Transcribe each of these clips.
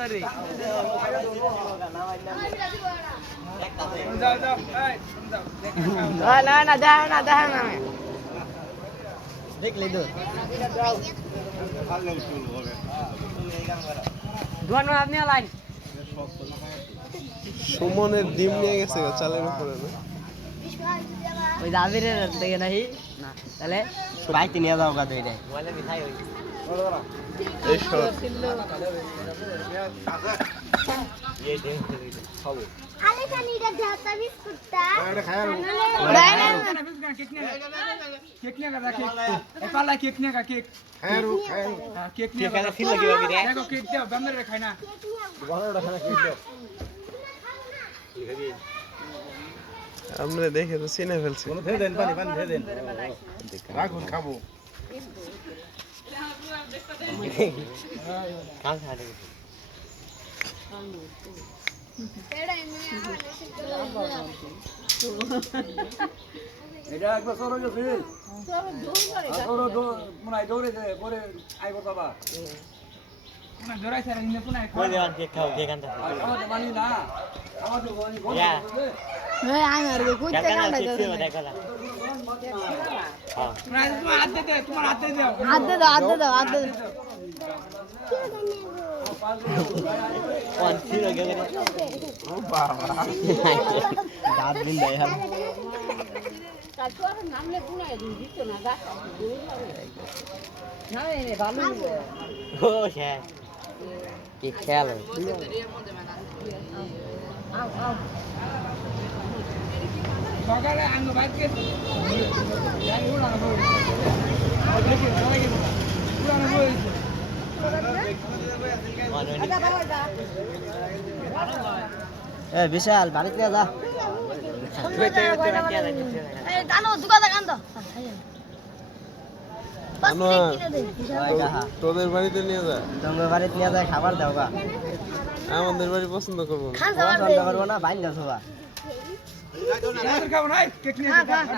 ধরে না না দেখা না দেখা না দেখলি তো দুয়ানো আপনি লাইন সুমনের ডিম নিয়ে গেছে চালের উপরে না ওই জাবিরের দেখে নাহি না তাহলে বাইতে নিয়ে যাও গা দইরে বলে মিঠাই হই এই সব এই ডিম খাবো আলে কানিটা ঢাকা বিস্কুটটা এটা খায় না কেক নিয়ে গা কেক এ পালা কেক নিয়ে গা কেক খায় কেক নিয়ে কেক ফিল লাগে বাকি রে দেখো কেক দাও বান্দরে খায় না বান্দরটা খায় কেক দাও আমরা দেখে তো চিনে ফেলছি ধরে দেন পানি ধরে দেন রাখুন খাবো কাল খাবে এটা একবার সরো গেছে সরো মনে হয় দৌড়ে যায় পরে আইব বাবা মনে দৌড়াই ছাড়া নিয়ে পুনাই কই দেন কেক খাও কেক আনতে আমাদের মানি না আমাদের মানি ইয়া ওই আমি আর কুত্তে কামড়া কেক দেব ছিল দেখালা হ্যাঁ তোমার হাতে দে তোমার হাতে দাও হাতে দাও কোন ছিল গেলে ও বাবা দাঁত দিন দেয় হাল তারপর নামলে পুনাই দিত না গা না রে ভালো ও হ্যাঁ কি খেয়াল সকালে আঙ্গ বাইক কে যাই উড়ানো বই উড়ানো বই এ বিশাল বাড়িতে যা এই দানো দুকাদা কান্দ তোদের বাড়িতে নিয়ে যা তোমার বাড়িতে নিয়ে যায় খাবার দাও গা আমাদের বাড়ি পছন্দ করবো না খান পছন্দ খাবার করবো না বাইল দাও সবা খাবো না কেক নিয়ে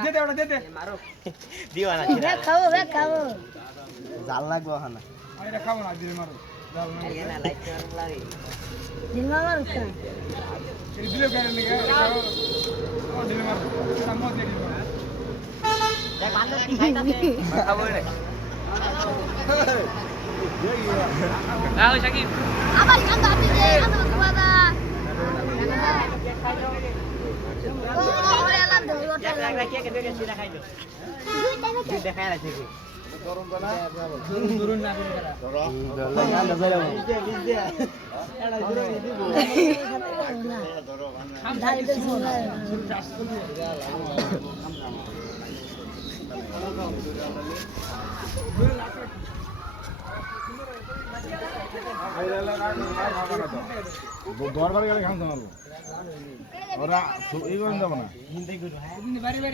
দে দে ওটা দে দে দিও না ব্যাগ খাবো জাল লাগবো ওখানে এটা খাবো না দিলে মারো দাও না দিমা মারুস না এই দিলে কেন নিয়ে ও দিলে মারো সামনে দিলে মারো খাবো রে আও শাকিব আবার কান্দ আপনি যে কান্দ দুকাদা ওরে আলাম দে ওটা দেখাই আছে কি দূরুন না ধাইতে সোনা দরবার গেলে খান তোমার ওরা এই করেন দেবো না হিন্দি গুরু হ্যাঁ বাড়ি বাড়ি